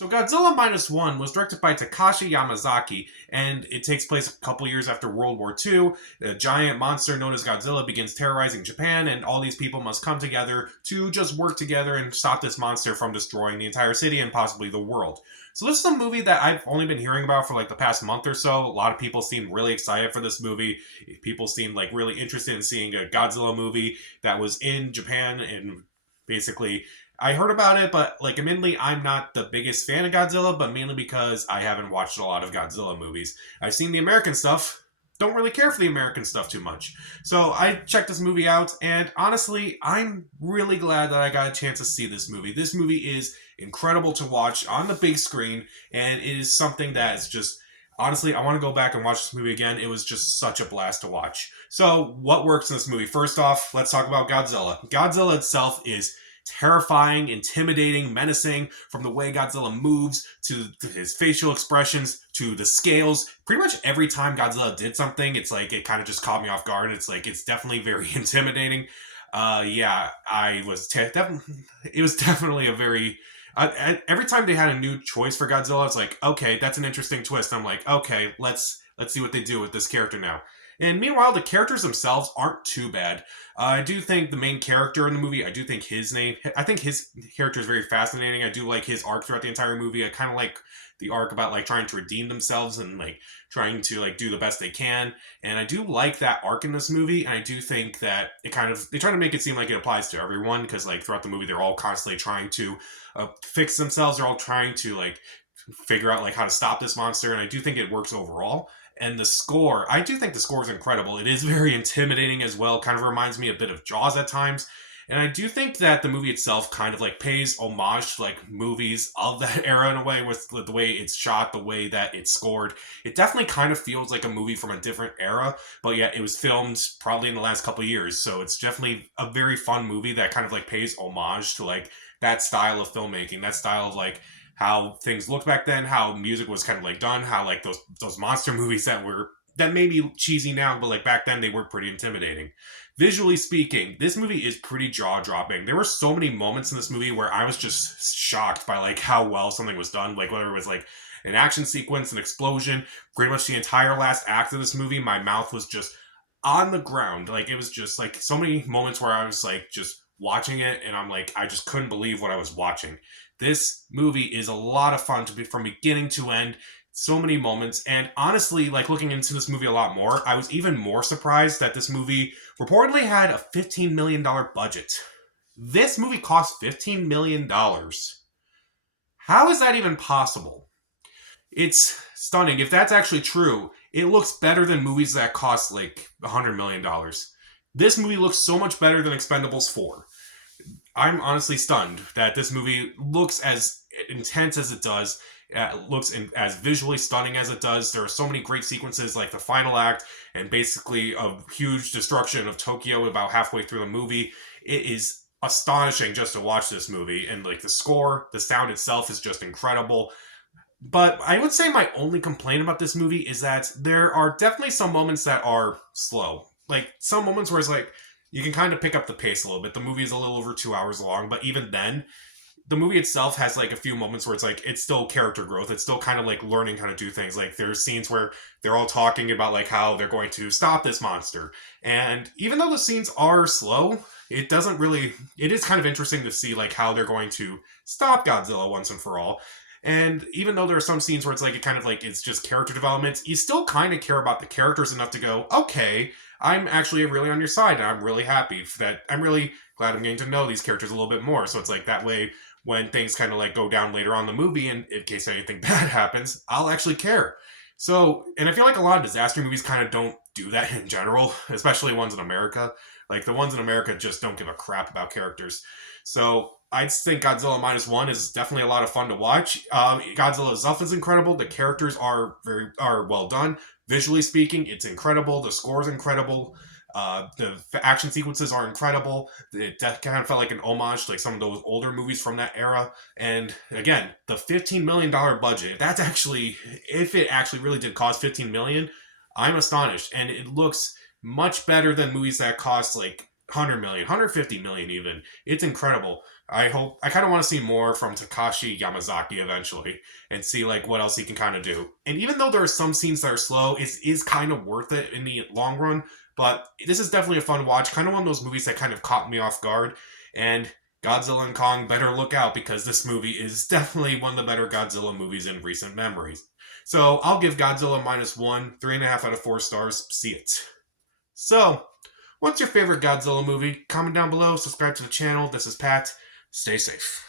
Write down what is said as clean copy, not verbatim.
So Godzilla Minus One was directed by Takashi Yamazaki, and it takes place a couple years after World War II. A giant monster known as Godzilla begins terrorizing Japan, and all these people must come together to just work together and stop this monster from destroying the entire city and possibly the world. So this is a movie that I've only been hearing about for like the past month or so. A lot of people seem really excited for this movie. People seem like really interested in seeing a Godzilla movie that was in Japan and basically I heard about it, but like admittedly, I'm not the biggest fan of Godzilla, but mainly because I haven't watched a lot of Godzilla movies. I've seen the American stuff, don't really care for the American stuff too much. So I checked this movie out, and honestly, I'm really glad that I got a chance to see this movie. This movie is incredible to watch on the big screen, and it is something that is just honestly, I want to go back and watch this movie again. It was just such a blast to watch. So, what works in this movie? First off, let's talk about Godzilla. Godzilla itself is terrifying, intimidating, menacing, from the way Godzilla moves to his facial expressions to the scales. Pretty much every time Godzilla did something, it's like it kind of just caught me off guard. It's like it's definitely very intimidating. Yeah, I was it was definitely a very every time they had a new choice for Godzilla, it's like, okay, that's an interesting twist. I'm like, okay, let's see what they do with this character now. And meanwhile, the characters themselves aren't too bad. I do think the main character in the movie, I think his character is very fascinating. I do like his arc throughout the entire movie. I kind of like the arc about like trying to redeem themselves and like trying to like do the best they can. And I do like that arc in this movie. And I do think that they try to make it seem like it applies to everyone because like throughout the movie, they're all constantly trying to fix themselves. They're all trying to like figure out like how to stop this monster. And I do think it works overall. And the score, I do think the score is incredible. It is very intimidating as well. Kind of reminds me a bit of Jaws at times. And I do think that the movie itself kind of like pays homage to like movies of that era in a way with the way it's shot, the way that it's scored. It definitely kind of feels like a movie from a different era, but yet it was filmed probably in the last couple of years. So it's definitely a very fun movie that kind of like pays homage to like that style of filmmaking, that style of like how things looked back then, how music was kind of like done, how like those monster movies that may be cheesy now, but like back then they were pretty intimidating. Visually speaking, this movie is pretty jaw dropping. There were so many moments in this movie where I was just shocked by like how well something was done. Like whether it was like an action sequence, an explosion, pretty much the entire last act of this movie, my mouth was just on the ground. Like it was just like so many moments where I was like just watching it and I'm like, I just couldn't believe what I was watching. This movie is a lot of fun to be from beginning to end. So many moments, and honestly, like looking into this movie a lot more, I was even more surprised that this movie reportedly had a $15 million budget. This movie cost $15 million. How is that even possible? It's stunning. If that's actually true, it looks better than movies that cost like $100 million. This movie looks so much better than Expendables 4. I'm honestly stunned that this movie looks as intense as it does, as visually stunning as it does. There are so many great sequences, like the final act, and basically a huge destruction of Tokyo about halfway through the movie. It is astonishing just to watch this movie, and like the score, the sound itself is just incredible. But I would say my only complaint about this movie is that there are definitely some moments that are slow. Like some moments where it's like you can kind of pick up the pace a little bit. The movie is a little over 2 hours long, but even then, the movie itself has like a few moments where it's like it's still character growth. It's still kind of like learning how to do things. Like there's scenes where they're all talking about like how they're going to stop this monster. And even though the scenes are slow, it is kind of interesting to see like how they're going to stop Godzilla once and for all. And even though there are some scenes where it's like it kind of like it's just character development, you still kind of care about the characters enough to go, okay, I'm actually really on your side, and I'm really happy that I'm really glad I'm getting to know these characters a little bit more. So it's like that way when things kind of like go down later on in the movie, and in case anything bad happens, I'll actually care. So, and I feel like a lot of disaster movies kind of don't do that in general, especially ones in America. Like the ones in America just don't give a crap about characters. So I think Godzilla Minus One is definitely a lot of fun to watch. Godzilla itself is incredible. The characters are well done. Visually speaking, it's incredible. The score is incredible. The action sequences are incredible. It kind of felt like an homage to like some of those older movies from that era. And again, the $15 million budget. That's actually, if it actually really did cost $15 million, I'm astonished. And it looks much better than movies that cost like 100 million, 150 million even. It's incredible. I kind of want to see more from Takashi Yamazaki eventually and see like what else he can kind of do. And even though there are some scenes that are slow, it is kind of worth it in the long run. But this is definitely a fun watch. Kind of one of those movies that kind of caught me off guard. And Godzilla and Kong better look out because this movie is definitely one of the better Godzilla movies in recent memories. So I'll give Godzilla -1, 3.5 out of 4 stars. See it. So, what's your favorite Godzilla movie? Comment down below, subscribe to the channel. This is Pat. Stay safe.